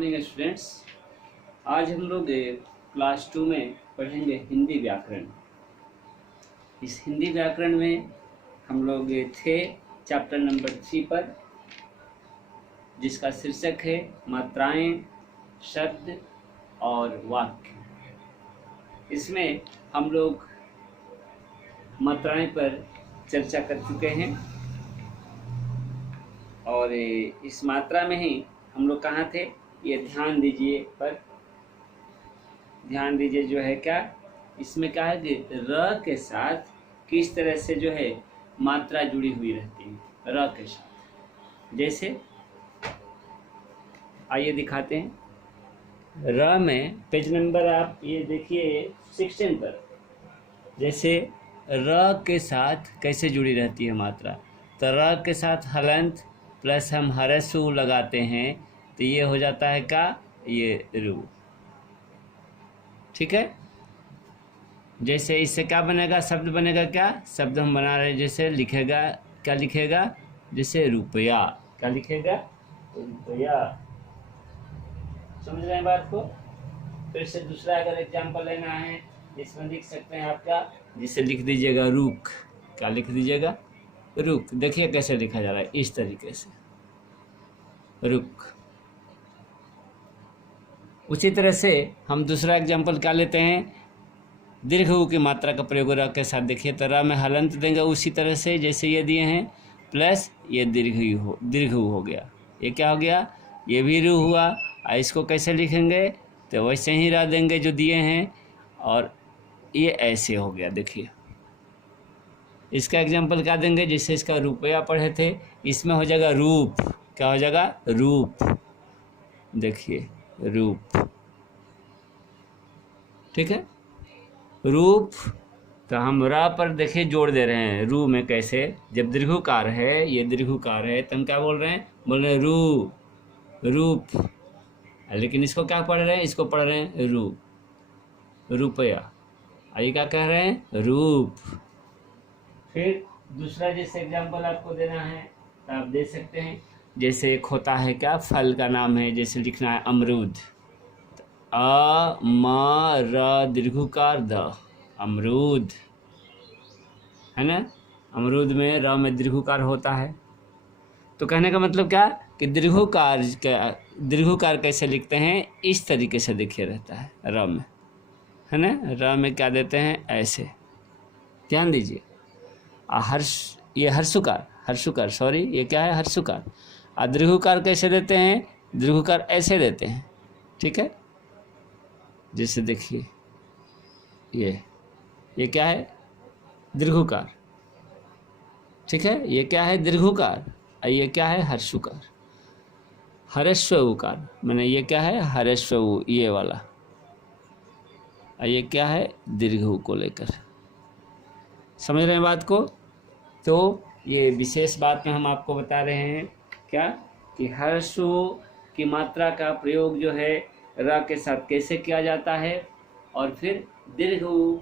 Morning students. आज हम लोग क्लास 2 में पढ़ेंगे हिंदी व्याकरण। इस हिंदी व्याकरण में हम लोग थे चैप्टर नंबर 3 पर, जिसका शीर्षक है मात्राएं, शब्द और वाक्य। इसमें हम लोग मात्राएं पर चर्चा कर चुके हैं और इस मात्रा में ही हम लोग कहाँ थे, ये ध्यान दीजिए। पर ध्यान दीजिए जो है क्या, इसमें क्या है कि र के साथ किस तरह से जो है मात्रा जुड़ी हुई रहती है र के साथ। जैसे आइए दिखाते हैं। र में पेज नंबर आप ये देखिए 16 पर, जैसे र के साथ कैसे जुड़ी रहती है मात्रा। तो र के साथ हलंत प्लस हम हरसु लगाते हैं तो ये हो जाता है क्या, ये रू। ठीक है। जैसे इससे क्या बनेगा, शब्द बनेगा। क्या शब्द हम बना रहे हैं, जैसे लिखेगा, क्या लिखेगा, जैसे रुपया। क्या लिखेगा, रुपया। समझ रहे हैं बात को। फिर से दूसरा अगर एग्जाम्पल लेना है, इसमें लिख सकते हैं आपका, जिसे लिख दीजिएगा रुक। क्या लिख दीजिएगा, रुक। देखिए कैसे लिखा जा रहा है, इस तरीके से रुक। उसी तरह से हम दूसरा एग्जाम्पल क्या लेते हैं, दीर्घ ऊ की मात्रा का प्रयोग र के साथ। देखिए तो र में हलंत देंगे उसी तरह से जैसे ये दिए हैं, प्लस ये दीर्घ ऊ हो गया। ये क्या हो गया, ये भी रू हुआ। और इसको कैसे लिखेंगे, तो वैसे ही र देंगे जो दिए हैं, और ये ऐसे हो गया। देखिए इसका एग्जाम्पल क्या देंगे, जैसे इसका रुपया पढ़े थे, इसमें हो जाएगा रूप। क्या हो जाएगा, रूप। देखिए रूप। ठीक है, रूप। तो हम र पर देखिए जोड़ दे रहे हैं रू में। कैसे, जब दीर्घुकार है, ये दीर्घुकार है, तो हम क्या बोल रहे हैं, बोल रहे हैं रू, रूप। लेकिन इसको क्या पढ़ रहे हैं, इसको पढ़ रहे हैं रू, रुपया। आइए क्या कह रहे हैं, रूप। फिर दूसरा जैसे एग्जाम्पल आपको देना है तो आप दे सकते हैं। जैसे एक होता है क्या, फल का नाम है, जैसे लिखना है अमरूद। अ म र दीर्घुकार द, अमरूद, है ना। अमरूद में र में दीर्घुकार होता है। तो कहने का मतलब क्या कि दीर्घुकार कैसे लिखते हैं, इस तरीके से देखिए रहता है र में, है ना। र में क्या देते हैं, ऐसे। ध्यान दीजिए। ये हर्षुकार सॉरी, ये क्या है, हर्षुकार। और दीर्घुकार कैसे देते हैं, दीर्घुकार ऐसे देते हैं। ठीक है, जैसे देखिए ये क्या है, दीर्घुकार। ठीक है, ये क्या है, दीर्घुकार। और ये क्या है, हर्षुकार, हरस्व उकार। मैंने ये क्या है, हरस्व, ये वाला। और ये क्या है, दीर्घ ऊ को लेकर। समझ रहे हैं बात को। तो ये विशेष बात में हम आपको बता रहे हैं क्या, कि हर्षु की मात्रा का प्रयोग जो है र के साथ कैसे किया जाता है, और फिर दीर्घ ऊ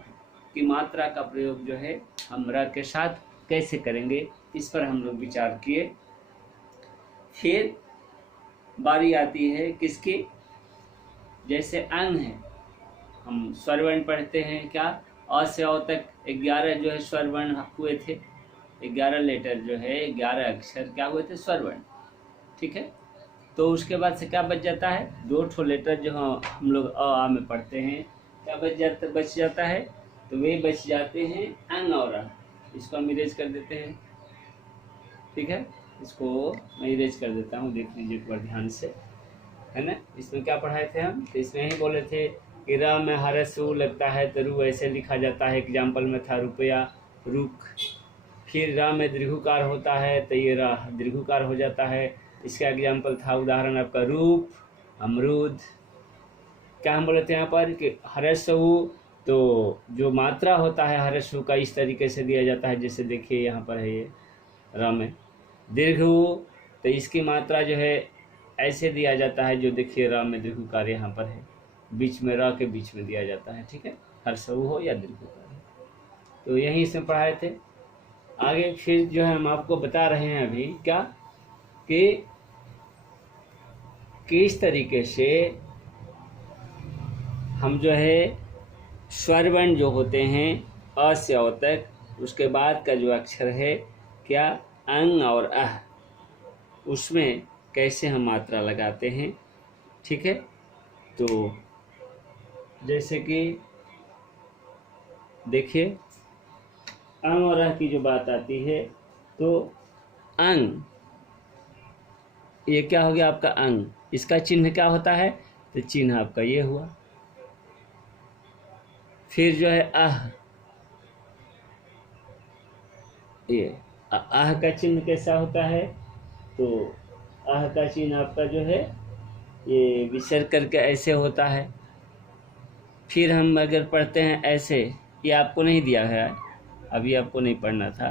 की मात्रा का प्रयोग जो है हम र के साथ कैसे करेंगे, इस पर हम लोग विचार किए। फिर बारी आती है किसकी, जैसे अंग है, हम स्वरवर्ण पढ़ते हैं। क्या, अ से अ तक 11 जो है स्वरवर्ण हुए थे। 11 लेटर जो है, 11 अक्षर क्या हुए थे, स्वरवर्ण। ठीक है, तो उसके बाद से क्या बच जाता है, 2 ठो लेटर जो हम लोग अ आ में पढ़ते हैं, क्या बच जाता है, तो वे बच जाते हैं अंग और आ। इसको हम इरेज कर देते हैं। ठीक है, इसको मैं इरेज कर देता हूँ, देख लीजिए एक बार ध्यान से, है ना। इसमें क्या पढ़ाए थे हम, तो इसमें ही बोले थे कि र में हरसु लगता है तो रू ऐसे लिखा जाता है। एग्जाम्पल में था रुपया, रुक। फिर र में दीर्घुकार होता है तो ये र दीर्घुकार हो जाता है। इसका एग्जाम्पल था, उदाहरण आपका रूप, अमरूद। क्या हम बोले थे यहाँ पर कि हरसु, तो जो मात्रा होता है हरसु का इस तरीके से दिया जाता है। जैसे देखिए यहाँ पर है, ये र में दीर्घ ऊ, तो इसकी मात्रा जो है ऐसे दिया जाता है, जो देखिए र में दीर्घुकार यहाँ पर है, बीच में र के बीच में दिया जाता है। ठीक है, हर्षु हो या दीर्घुकार हो। तो यही इसमें पढ़ाए थे। आगे फिर जो है हम आपको बता रहे हैं अभी क्या, कि किस तरीके से हम जो है स्वर वर्ण जो होते हैं अ से अ तक, उसके बाद का जो अक्षर है क्या, अंग और अह, उसमें कैसे हम मात्रा लगाते हैं। ठीक है, तो जैसे कि देखिए अंग और अह की जो बात आती है, तो अंग, ये क्या हो गया आपका अंग, इसका चिन्ह क्या होता है, तो चिन्ह आपका ये हुआ। फिर जो है आह, ये आह का चिन्ह कैसा होता है, तो आह का चिन्ह आपका जो है ये विसर्ग करके ऐसे होता है। फिर हम अगर पढ़ते हैं ऐसे, ये आपको नहीं दिया है, अभी आपको नहीं पढ़ना था।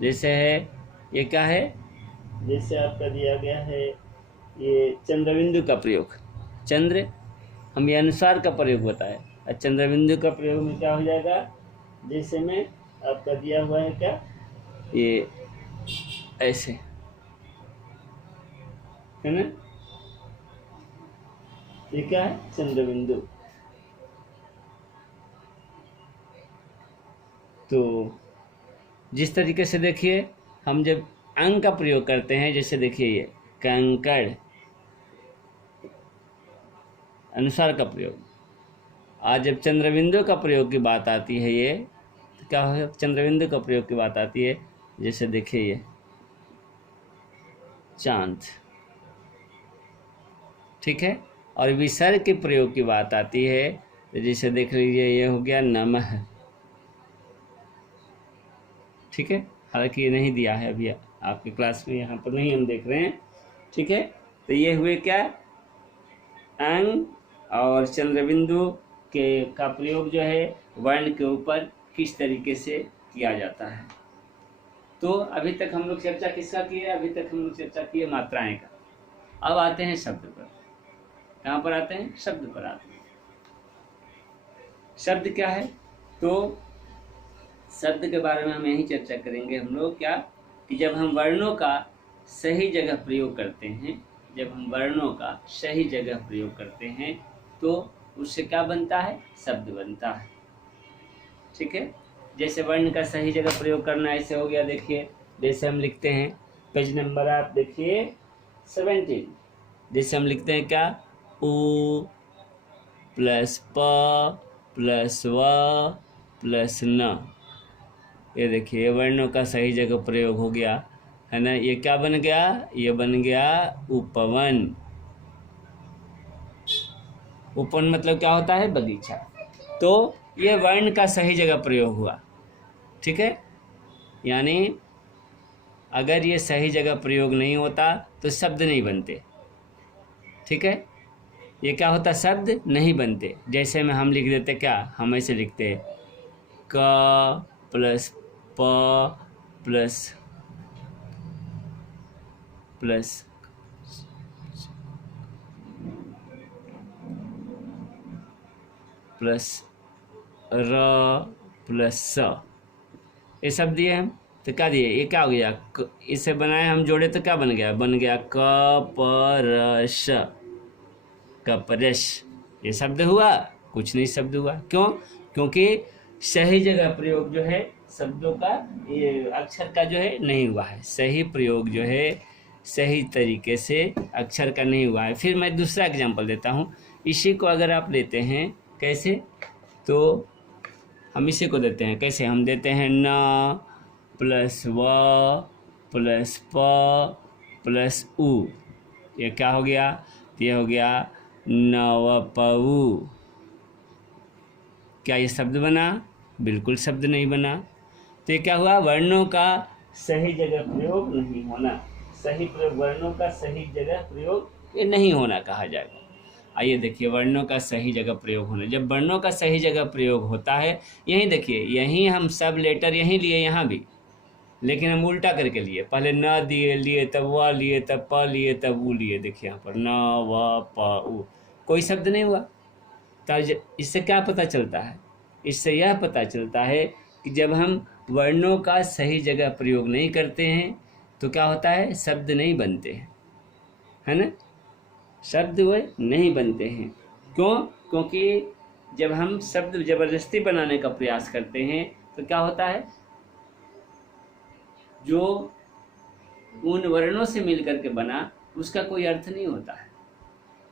जैसे है ये क्या है, जैसे आपका दिया गया है ये चंद्रबिंदु का प्रयोग, चंद्र, हम ये अनुसार का प्रयोग बताए, और चंद्रबिंदु का प्रयोग में क्या हो जाएगा, जैसे में आपका दिया हुआ है क्या, ये ऐसे है ना, ये क्या है, चंद्रबिंदु। तो जिस तरीके से देखिए हम जब अंग का प्रयोग करते हैं, जैसे देखिए ये कंकड़, अनुसार का प्रयोग। आज जब चंद्रबिंदु का प्रयोग की बात आती है, ये तो क्या है, चंद्रबिंदु का प्रयोग की बात आती है, जैसे देखिए ये चांद। ठीक है, और विसर्ग के प्रयोग की बात आती है, तो जैसे देख लीजिए ये हो गया नमः। ठीक है, हालांकि ये नहीं दिया है अभी आपकी क्लास में, यहाँ पर नहीं हम देख रहे हैं। ठीक है, तो ये हुए क्या, अंग और चंद्रबिंदु के का प्रयोग जो है वर्ण के ऊपर किस तरीके से किया जाता है। तो अभी तक हम लोग चर्चा किसका किए, अभी तक हम लोग चर्चा किए मात्राएं का। अब आते हैं शब्द पर। कहाँ पर आते हैं, शब्द पर आते हैं। शब्द क्या है, तो शब्द के बारे में हम यही चर्चा करेंगे हम लोग, क्या कि जब हम वर्णों का सही जगह प्रयोग करते हैं, जब हम वर्णों का सही जगह प्रयोग करते हैं तो उससे क्या बनता है, शब्द बनता है। ठीक है, जैसे वर्ण का सही जगह प्रयोग करना ऐसे हो गया, देखिए जैसे हम लिखते हैं, पेज नंबर आप देखिए 17, जैसे हम लिखते हैं क्या, उ प्लस प प्लस व प्लस न, ये देखिए वर्णों का सही जगह प्रयोग हो गया है ना। ये क्या बन गया, ये बन गया उपवन। उपवन मतलब क्या होता है, बगीचा। तो ये वर्ण का सही जगह प्रयोग हुआ। ठीक है, यानी अगर ये सही जगह प्रयोग नहीं होता तो शब्द नहीं बनते। ठीक है, ये क्या होता, शब्द नहीं बनते। जैसे में हम लिख देते क्या, हम ऐसे लिखते क प्लस प प्लस प्लस प्लस र प्लस स, ये सब दिए हम, तो क्या दिए, ये क्या हो गया, इसे बनाए हम जोड़े तो क्या बन गया, बन गया कपरस, कपरस। ये शब्द हुआ, कुछ नहीं शब्द हुआ। क्यों, क्योंकि सही जगह प्रयोग जो है शब्दों का, ये अक्षर का जो है नहीं हुआ है, सही प्रयोग जो है सही तरीके से अक्षर का नहीं हुआ है। फिर मैं दूसरा एग्जांपल देता हूँ। इसी को अगर आप लेते हैं कैसे, तो हम इसी को देते हैं कैसे, हम देते हैं न प्लस व प्लस प प्लस उ, ये क्या हो गया, ये हो गया नवपऊ। क्या ये शब्द बना, बिल्कुल शब्द नहीं बना। तो ये क्या हुआ, वर्णों का सही जगह प्रयोग नहीं होना, सही प्रयोग, वर्णों का सही जगह प्रयोग ये नहीं होना कहा जाएगा। आइए देखिए वर्णों का सही जगह प्रयोग होना, जब वर्णों का सही जगह प्रयोग होता है, यहीं देखिए, यहीं हम सब लेटर यहीं लिए, यहाँ भी, लेकिन हम उल्टा करके लिए, पहले न दिए लिए, तब व लिए, तब प लिए, तब उ लिए। देखिए यहाँ पर न व प उ, कोई शब्द नहीं हुआ। तो इससे क्या पता चलता है, इससे यह पता चलता है कि जब हम वर्णों का सही जगह प्रयोग नहीं करते हैं तो क्या होता है, शब्द नहीं बनते हैं, है ना। शब्द वे नहीं बनते हैं। क्यों? क्योंकि जब हम शब्द जबरदस्ती बनाने का प्रयास करते हैं तो क्या होता है, जो उन वर्णों से मिल करके बना उसका कोई अर्थ नहीं होता है।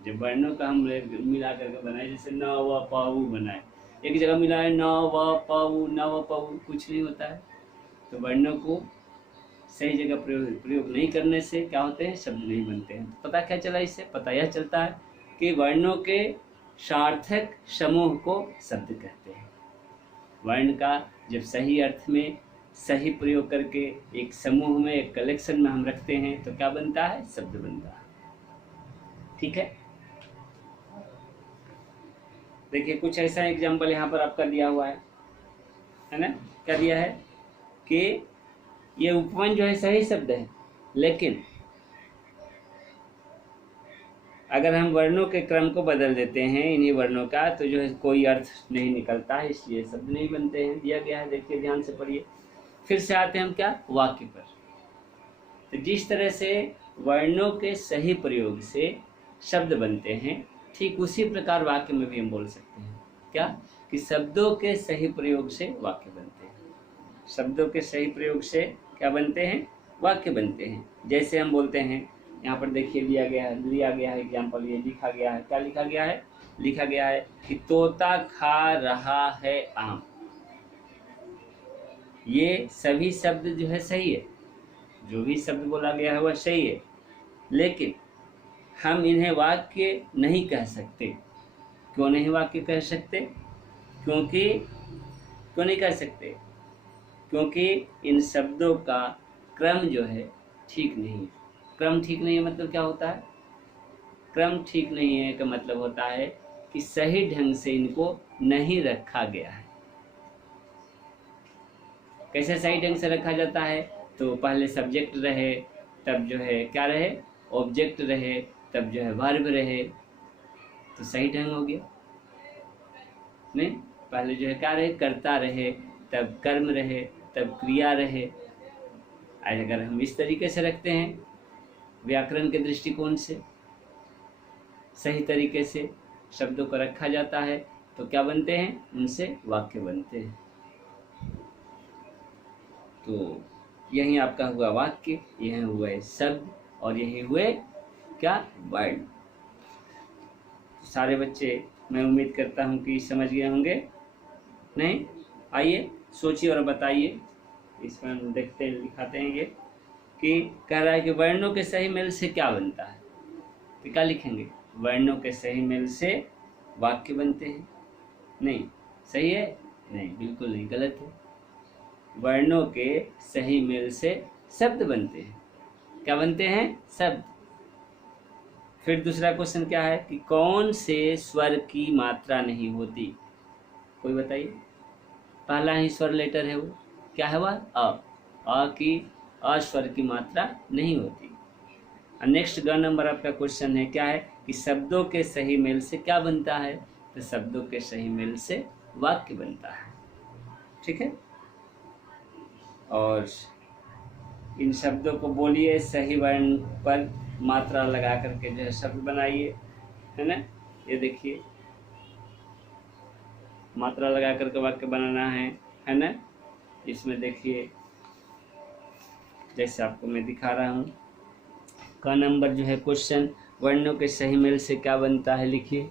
जब वर्णों का हम मिला करके बनाए, जैसे न व पाऊ बनाए, एक जगह मिला है न व पाऊ, न व पाऊ, कुछ नहीं होता है। तो वर्णों को सही जगह प्रयोग नहीं करने से क्या होते हैं, शब्द नहीं बनते हैं। तो पता क्या चला इससे? पता यह चलता है कि वर्णों के सार्थक समूह को शब्द कहते हैं। वर्ण का जब सही अर्थ में सही प्रयोग करके एक समूह में, एक कलेक्शन में हम रखते हैं तो क्या बनता है? शब्द बनता है। ठीक है, देखिए कुछ ऐसा एग्जाम्पल यहाँ पर आपका दिया हुआ है ना। क्या दिया है कि ये उपवन जो है सही शब्द है, लेकिन अगर हम वर्णों के क्रम को बदल देते हैं इन्हीं वर्णों का, तो जो है कोई अर्थ नहीं निकलता है, इसलिए शब्द नहीं बनते हैं। दिया गया है, देखिए ध्यान से पढ़िए। फिर से आते हैं हम क्या? वाक्य पर। तो जिस तरह से वर्णों के सही प्रयोग से शब्द बनते हैं, ठीक उसी प्रकार वाक्य में भी हम बोल सकते हैं क्या, कि शब्दों के सही प्रयोग से वाक्य बनते हैं। शब्दों के सही प्रयोग से क्या बनते हैं? वाक्य बनते हैं। जैसे हम बोलते हैं, यहाँ पर देखिए लिया गया है एग्जाम्पल, ये लिखा गया है। क्या लिखा गया है? लिखा गया है कि तोता खा रहा है आम। ये सभी शब्द जो है सही है, जो भी शब्द बोला गया है वह सही है, लेकिन हम इन्हें वाक्य नहीं कह सकते। क्यों नहीं वाक्य कह सकते? क्यों नहीं कह सकते? क्योंकि इन शब्दों का क्रम जो है ठीक नहीं है। क्रम ठीक नहीं है मतलब क्या होता है? क्रम ठीक नहीं है का मतलब होता है कि सही ढंग से इनको नहीं रखा गया है। कैसे सही ढंग से रखा जाता है? तो पहले सब्जेक्ट रहे, तब जो है क्या रहे? ऑब्जेक्ट रहे, तब जो है वर्ब रहे, तो सही ढंग हो गया। नहीं, पहले जो है क्या रहे? कर्ता रहे, तब कर्म रहे, तब क्रिया रहे। अगर हम इस तरीके से रखते हैं व्याकरण के दृष्टिकोण से, सही तरीके से शब्दों को रखा जाता है, तो क्या बनते हैं? उनसे वाक्य बनते हैं। तो यही आपका हुआ वाक्य, यही हुए शब्द, और यही हुए क्या? वर्ड। सारे बच्चे मैं उम्मीद करता हूँ कि समझ गए होंगे। नहीं, आइए सोचिए और बताइए। इसमें हम देखते हैं, दिखाते हैं ये कि कह रहा है कि वर्णों के सही मेल से क्या बनता है। तो क्या लिखेंगे? वर्णों के सही मेल से वाक्य बनते हैं। नहीं, सही है? नहीं, बिल्कुल नहीं, गलत है। वर्णों के सही मेल से शब्द बनते हैं। क्या बनते हैं? शब्द। फिर दूसरा क्वेश्चन क्या है कि कौन से स्वर की मात्रा नहीं होती? कोई बताइए। पहला ही स्वर लेटर है, वो क्या है? वह अ की अ स्वर की मात्रा नहीं होती। नेक्स्ट ग नंबर आपका क्वेश्चन है, क्या है कि शब्दों के सही मेल से क्या बनता है? तो शब्दों के सही मेल से वाक्य बनता है। ठीक है, और इन शब्दों को बोलिए, सही वर्ण पर मात्रा लगा करके जो है शब्द बनाइए, है ना। ये देखिए, मात्रा लगा करके वाक्य बनाना है ना। इसमें देखिए जैसे आपको मैं दिखा रहा हूँ, का नंबर जो है क्वेश्चन, वर्णों के सही मेल से क्या बनता है, लिखिए।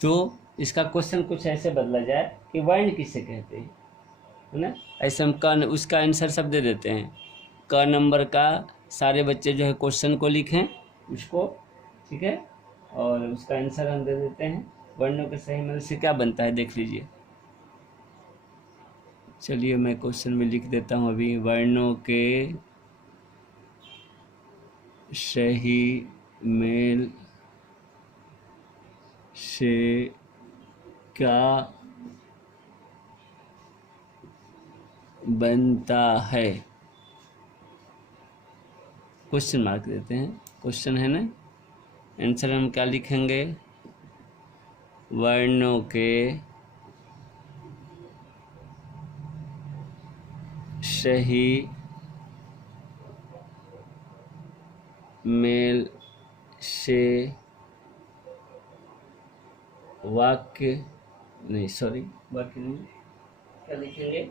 तो इसका क्वेश्चन कुछ ऐसे बदला जाए कि वर्ण किसे कहते हैं, है ना। ऐसे हम का उसका आंसर सब दे देते हैं। क नंबर का सारे बच्चे जो है क्वेश्चन को लिखें उसको, ठीक है, और उसका आंसर हम दे देते हैं। वर्णों के सही मेल से क्या बनता है देख लीजिए। चलिए मैं क्वेश्चन में लिख देता हूँ अभी। वर्णों के सही मेल से क्या बनता है, क्वेश्चन मार्क देते हैं। क्वेश्चन है ना, आंसर हम क्या लिखेंगे? वर्णों के सही मेल से वाक्य वाक्य नहीं, क्या लिखेंगे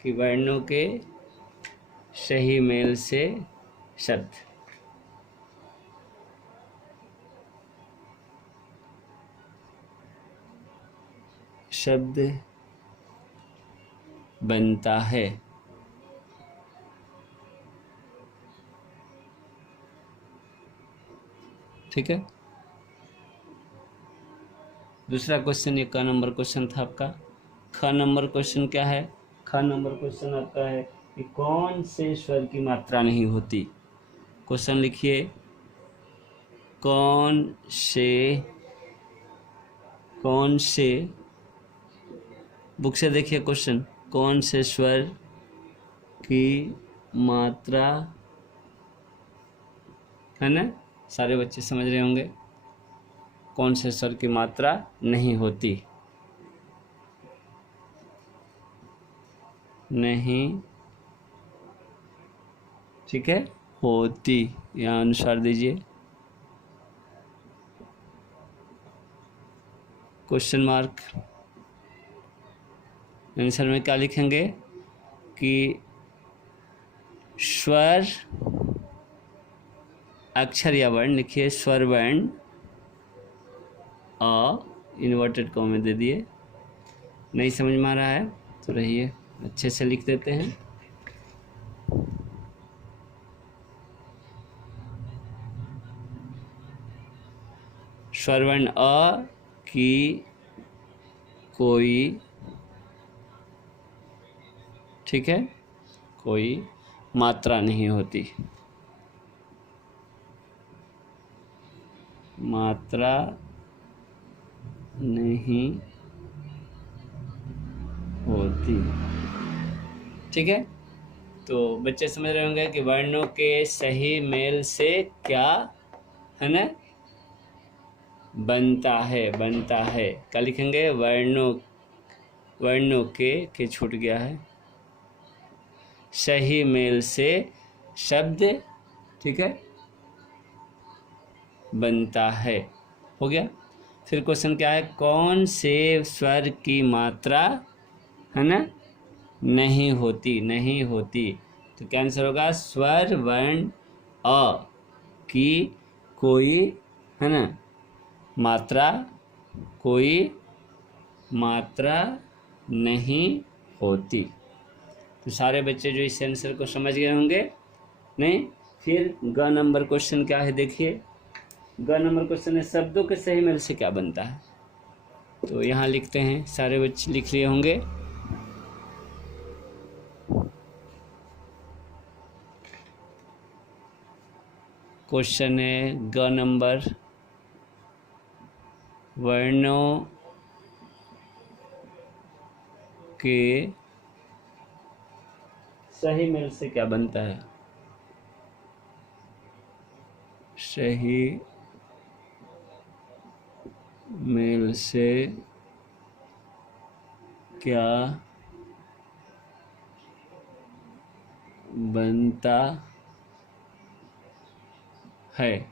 कि वर्णों के सही मेल से शब्द बनता है। ठीक है। दूसरा क्वेश्चन, ये क नंबर क्वेश्चन था आपका। ख नंबर क्वेश्चन क्या है? ख नंबर क्वेश्चन आपका है कि कौन से स्वर की मात्रा नहीं होती। क्वेश्चन लिखिए, कौन से बुक से देखिए क्वेश्चन, कौन से स्वर की मात्रा, है ना, सारे बच्चे समझ रहे होंगे, कौन से स्वर की मात्रा नहीं होती। नहीं, ठीक है, होती, यहाँ अनुसार दीजिए, क्वेश्चन मार्क। आंसर में क्या लिखेंगे कि स्वर, अक्षर या वर्ण लिखिए, स्वर वर्ण अ, इन्वर्टेड कॉमा दे दिए। नहीं समझ में आ रहा है तो रहिए, अच्छे से लिख देते हैं। स्वर वर्ण अ की कोई, ठीक है, कोई मात्रा नहीं होती, मात्रा नहीं होती। ठीक है, तो बच्चे समझ रहे होंगे कि वर्णों के सही मेल से क्या, है ना, बनता है, बनता है। क्या लिखेंगे? वर्णों के छूट गया है, सही मेल से शब्द, ठीक है, बनता है। हो गया। फिर क्वेश्चन क्या है? कौन से स्वर की मात्रा, है ना, नहीं होती, नहीं होती। तो क्या आंसर होगा? स्वर वर्ण अ की कोई, है ना, मात्रा, कोई मात्रा नहीं होती। तो सारे बच्चे जो इस आंसर को समझ गए होंगे। नहीं, फिर ग नंबर क्वेश्चन क्या है देखिए। ग नंबर क्वेश्चन है शब्दों के सही मेल से क्या बनता है। तो यहाँ लिखते हैं, सारे बच्चे लिख लिए होंगे। क्वेश्चन है ग नंबर, वर्णों के सही मेल से क्या बनता है। सही मेल से क्या बनता है।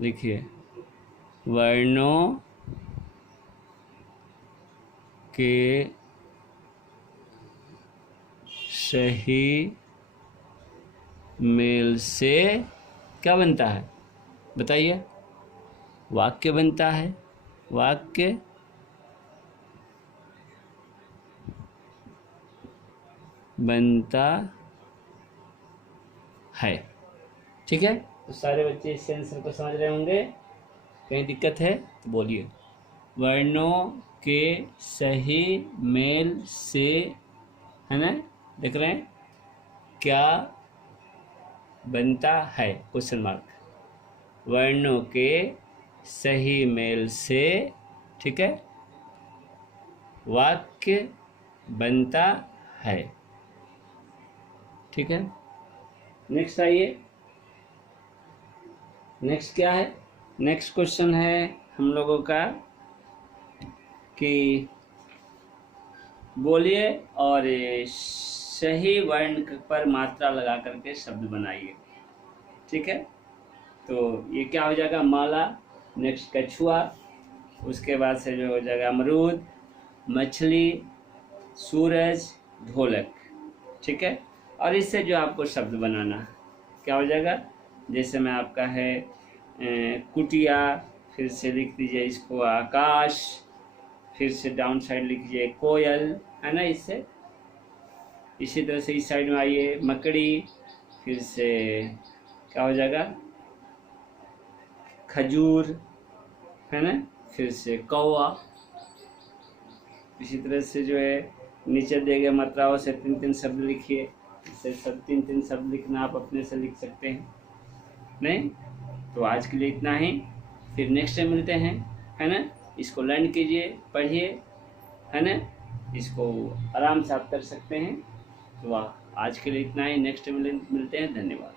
लिखिए, वर्णों के सही मेल से क्या बनता है, बताइए। वाक्य बनता है, वाक्य बनता है। ठीक है, तो सारे बच्चे इस आंसर को समझ रहे होंगे। कहीं दिक्कत है तो बोलिए। वर्णों के सही मेल से, है ना, देख रहे हैं, क्या बनता है, क्वेश्चन मार्क। वर्णों के सही मेल से, ठीक है, वाक्य बनता है। ठीक है, नेक्स्ट आइए। नेक्स्ट क्या है? नेक्स्ट क्वेश्चन है हम लोगों का कि बोलिए और सही वर्ण पर मात्रा लगा करके शब्द बनाइए। ठीक है, तो ये क्या हो जाएगा, माला, नेक्स्ट कछुआ, उसके बाद से जो हो जाएगा अमरूद, मछली, सूरज, ढोलक। ठीक है, और इससे जो आपको शब्द बनाना क्या हो जाएगा, जैसे में आपका है कुटिया, फिर से लिख दीजिए इसको आकाश, फिर से डाउन साइड लिखिए कोयल, है ना। इससे इसी तरह से इस साइड में आइए मकड़ी, फिर से क्या हो जाएगा खजूर, है ना, फिर से कौवा। इसी तरह से जो है नीचे दिए गए मात्राओं से 3-3 शब्द लिखिए। इससे सब 3-3 शब्द लिखना आप अपने से लिख सकते हैं। नहीं तो आज के लिए इतना ही, फिर नेक्स्ट टाइम मिलते हैं, है ना। इसको लर्न कीजिए, पढ़िए, है ना, इसको आराम से आप कर सकते हैं। तो आज के लिए इतना ही, नेक्स्ट टाइम मिलते हैं। धन्यवाद।